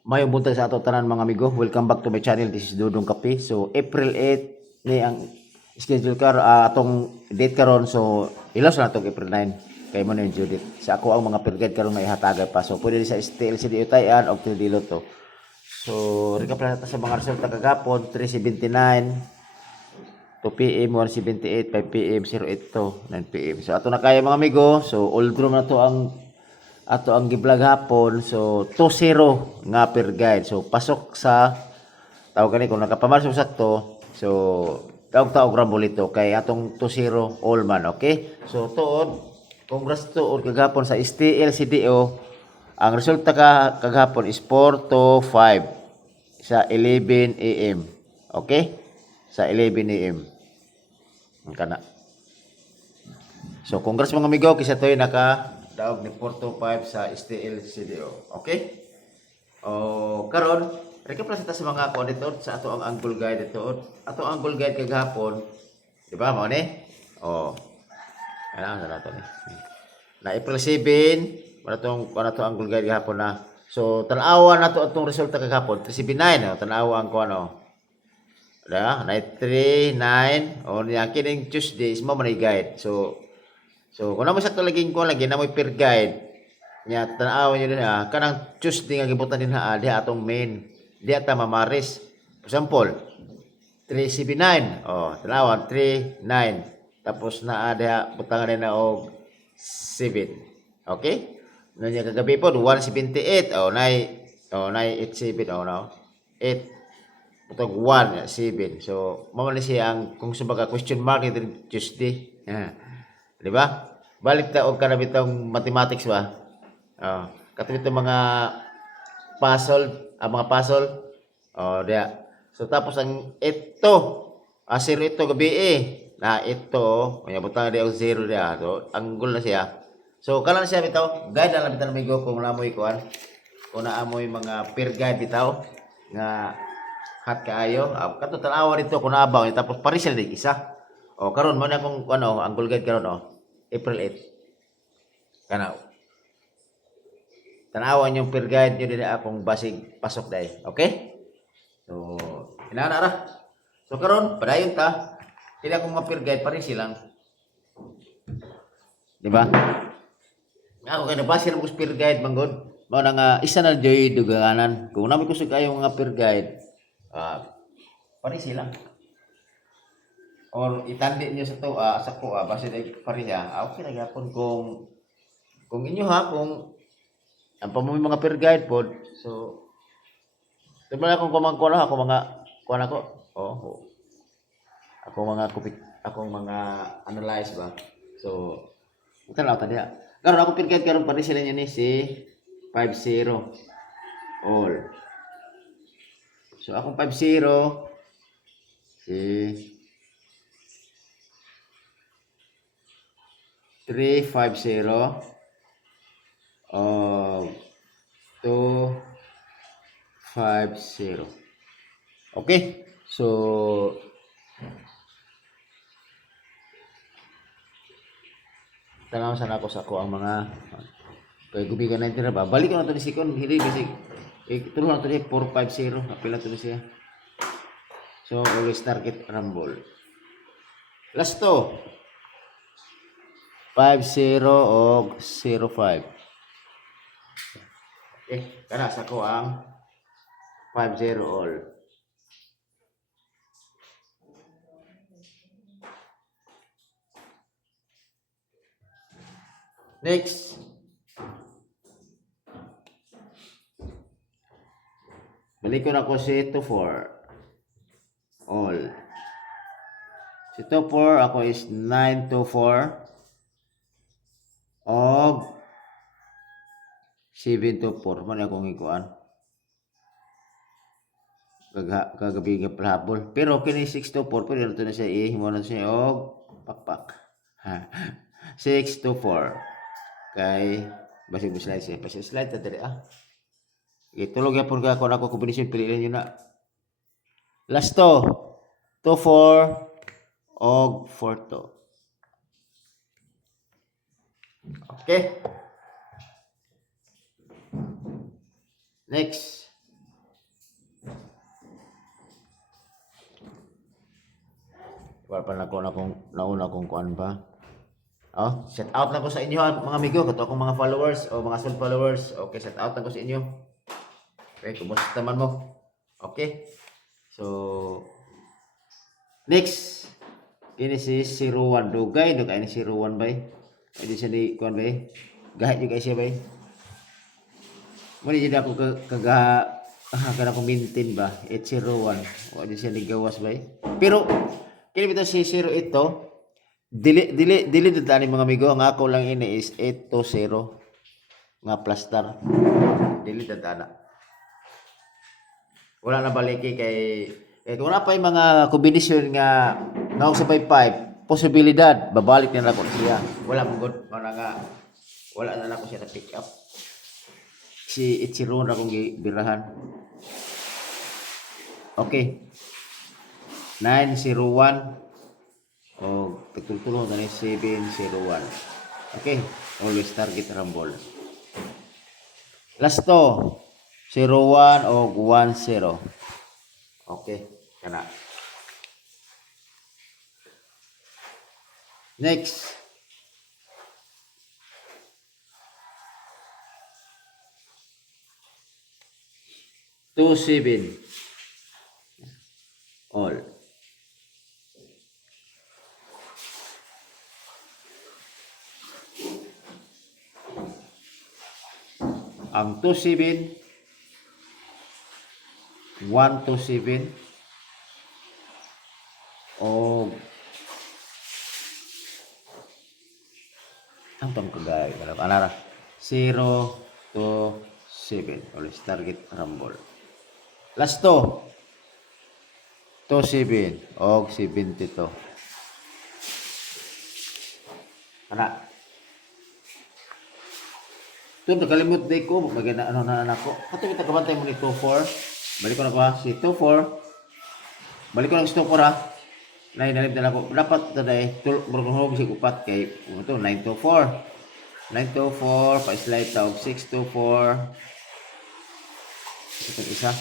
Mayong buntag sa ato tanan mga amigo. Welcome back to my channel. This is Dudong Kape. So April 8 ni ang schedule atong date karon. So ilas na atong April 9. Kay mo na yung Judith. Sa ako ang mga pergad karon nga ihatagay pa. So pwede sa STLCD Utayan o Tildilo to. So recap na sa mga resulta kagapon 379 2 PM, 178, 5 PM, 08 to 9 PM. So ato na kaya mga amigo. So all room na to ang ato ang giblag hapon. So 2-0 nga per guide. So pasok sa tawag kani kung nakapamarso sakto. So taog rambolito kay atong 2-0 all man, okay? So tuod congrats tuod kagapon sa STL CDO. Ang resulta kagapon is 4-5 sa 11 AM. Okay? Sa 11 AM. Ang kana. So congrats mga amigo kisa toy naka daog ni 425 sa STL CDO. Okay? O karon, recap lang sa mga auditor sa ato ang angle guide ito. Ato ang angle guide kagahapon, di ba mo ni? Oh. Ano na nato ni? Na April 7, para to angle guide kagahapon na. So tan-awa na to atong resulta kagahapon, 379, tan-awa ang ko ano. Da, 939 o niya kining Tuesday is mo man guide. So kung naman sakto laging ko lagi na mo per guide nya tanaw niyo din kanang Tuesday nga gibutan din diha atong main diha ta mamaris. For example 379 tanawan 39 tapos naa diha butangan din na og 7. Okay? Nya kagabi pod 178 nay 87 no 8 butang 1 7. So mao ni siya ang kung subaga question mark din Tuesday. Di ba? Balik ta og kana bitong mathematics ba? Katong itong mga puzzle, mga puzzle. Diya. So tapos ang ito, 0 ito gabi na ito, may butang di og 0 diya. So ang goal na siya. So kala na siya bitaw, guide na lang bitaw migo kung naamoy kuan. Kung naamoy mga peer guide bitaw nga hat kaayo. Kato tanawa dito kung naabaw tapos parisel di isa. Karon mo na kung ano, ang goal guide karon April 8. Kanaw. Tanawan yung peer guide nyo din akong basig pasok dahil. Okay? So, inana ra. So, karon padayon ta. Kaya akong mga peer guide, parin silang. Diba? Ako kaya nabasir mo peer guide, manggod. Mao na nga, isa na joy duganganan. Kung namin kusog kayo mga peer guide, parin silang. Or itandi nyo sa to, sa ko, basta parin siya. Okay na gapon kung inyo kung ang pamoy mga peer guide pod. So diba akong kumangkuan ako mga kuan ako. Akong mga analyze ba. So tanaw ta diha. Karon ako peer guide karon pa sila niya ni si 50 all. So akong 50 si 350 250. Okay? So tanaw sana ako sa ako ang mga kay gubigan na ito na ba? Balik ko na ito ni Sikon. Hindi kasi tulong na ito niya 450. Apil na ito niya siya. So always target rumble. Last to 50 o 05. Kana sa ko ang 50 all. Next. Balik ko na ko si 24 all. Si 24 ako is 924 og 724 man akong ikuan. Kagabi nga palhabol. Pero kini 624 pero ito na siya himo na siya og pakpak. 624 kay basig mo slide siya. Basig slide ta diri Itulog yapon ka kung ako kombinasyon piliin niyo na. Last to 24 og 42. Okay? Next. Wala pa na ko na kung nauna kung kuan ba. Oh, shout out lang ko sa inyo mga amigo, kato akong mga followers o mga soul followers. Okay, shout out lang ko sa inyo. Okay, kumusta man mo? Okay. So next, kini si 01 dugay, dugay ni 01 bay. Pwede siya di kuan bay. Gahit juga siya bay. Mo di ako kaga kana ko maintain ba 801. Wa di siya ligawas bay. Pero kini bitaw si 0 ito. Dili dadani mga amigo, ang ako lang ini is 820 nga plaster. Dili dadana. Wala na baliki kay wala pa yung mga kombinasyon nga sa 5 posibilidad babalik na ako siya. Wala mo good nga wala na ako siya na pick up. Si Ichiro na kong birahan. Okay. 901 o pagtultulo na 701. Okay, always target rumble. Last to 01 o 10. Okay, kana. Next. Two seven. All. Ang 27 127 o ang pangkagay anara 0 to 7 always target rumble. Last to 7 og 72 ana. Ito, nakalimut day ko. Maganda, ano na ako. Ito, kita kabantay mo ni 2-4. Balik ko na ko ha. Si 2-4. Balik ko na si 2-4 ha. Nainalip na ako. Dapat ito dahil. Tulog si kupat kay. Ito, 9-2-4. 9-2-4. Pa-slide tawag. 6-2-4. Ito isa.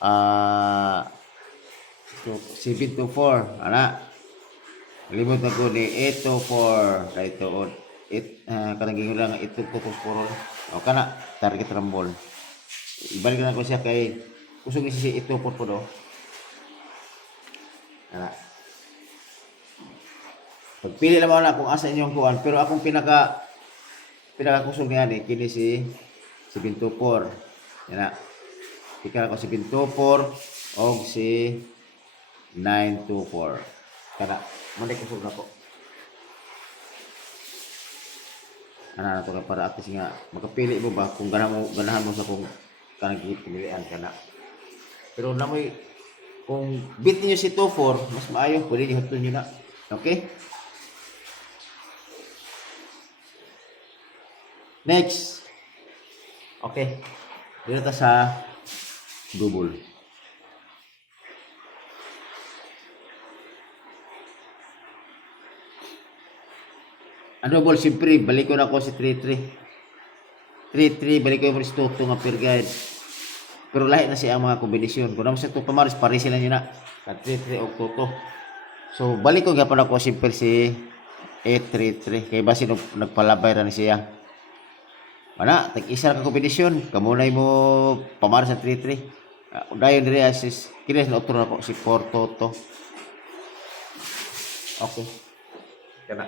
7-2-4. Ana. Limot na ko ni 8-2-4. Kaya ito, kanaging lang ito focus puro o kana target rumble. Ibalik na ko siya kay kusog si ito po do kana pagpili naman na kung asa inyong kuan pero akong pinaka kusog nga ni kini si 724 yana pika ko si 724 og si 924 kana mo kusog na ko. Ana to para at least nga makapili mo ba kung ganahan mo sa kung kanang pilian kana. Pero namoy kung beat niyo si 24 mas maayo pwede ni hatun niyo na. Okay? Next. Okay. Dito ta sa double. Ano ball siyempre balik ko na ko si 3-3 balik ko yung si Toto nga per guide pero lahi na siya ang mga kombinasyon kung naman sa Toto pamaris pari sila nyo na 3-3 o Toto so balik ko nga pala ko siyempre si 8-3-3 kaya basi nagpalabay na siya mana tag-isa ka kombinasyon kamunay mo pamaris sa 3-3 dayon dire assist kini na otro na ko si 4 Toto. Okay kana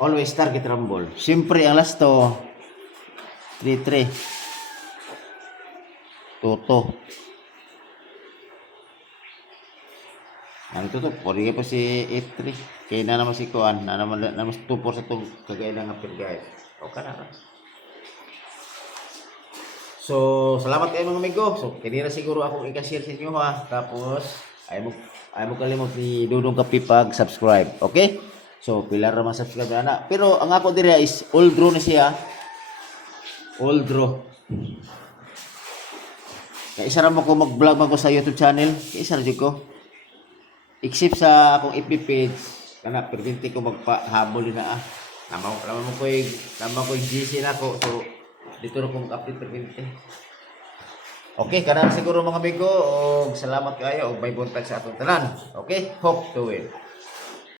always target rumble. Siyempre, ang last to, 3-3. Toto. Ano ito to? Pwede pa si 8-3. Kaya na naman si Kuan. Na naman 2-4 sa itong kagaya ng appeal guys. O ka na. So, salamat kayo mga amigo. So, kanina siguro akong i-share sa inyo ha. Tapos, ayaw mo kalimot ni Dudong Kapipag subscribe. Okay? So, pilar naman subscribe na na. Pero, ang ako dire is all draw na siya. All draw. Kaya isa naman ko mag-vlog ko sa YouTube channel. Kaya isa rin ko. Except sa akong FB page. Kana, pervinti ko magpahabol na ah. Naman ko yung GC na ko. So, dito na ko mag-update pervinti. Okay, kanang siguro mga amigo, og salamat kayo og may buntag sa atong tanan. Okay, hope to win.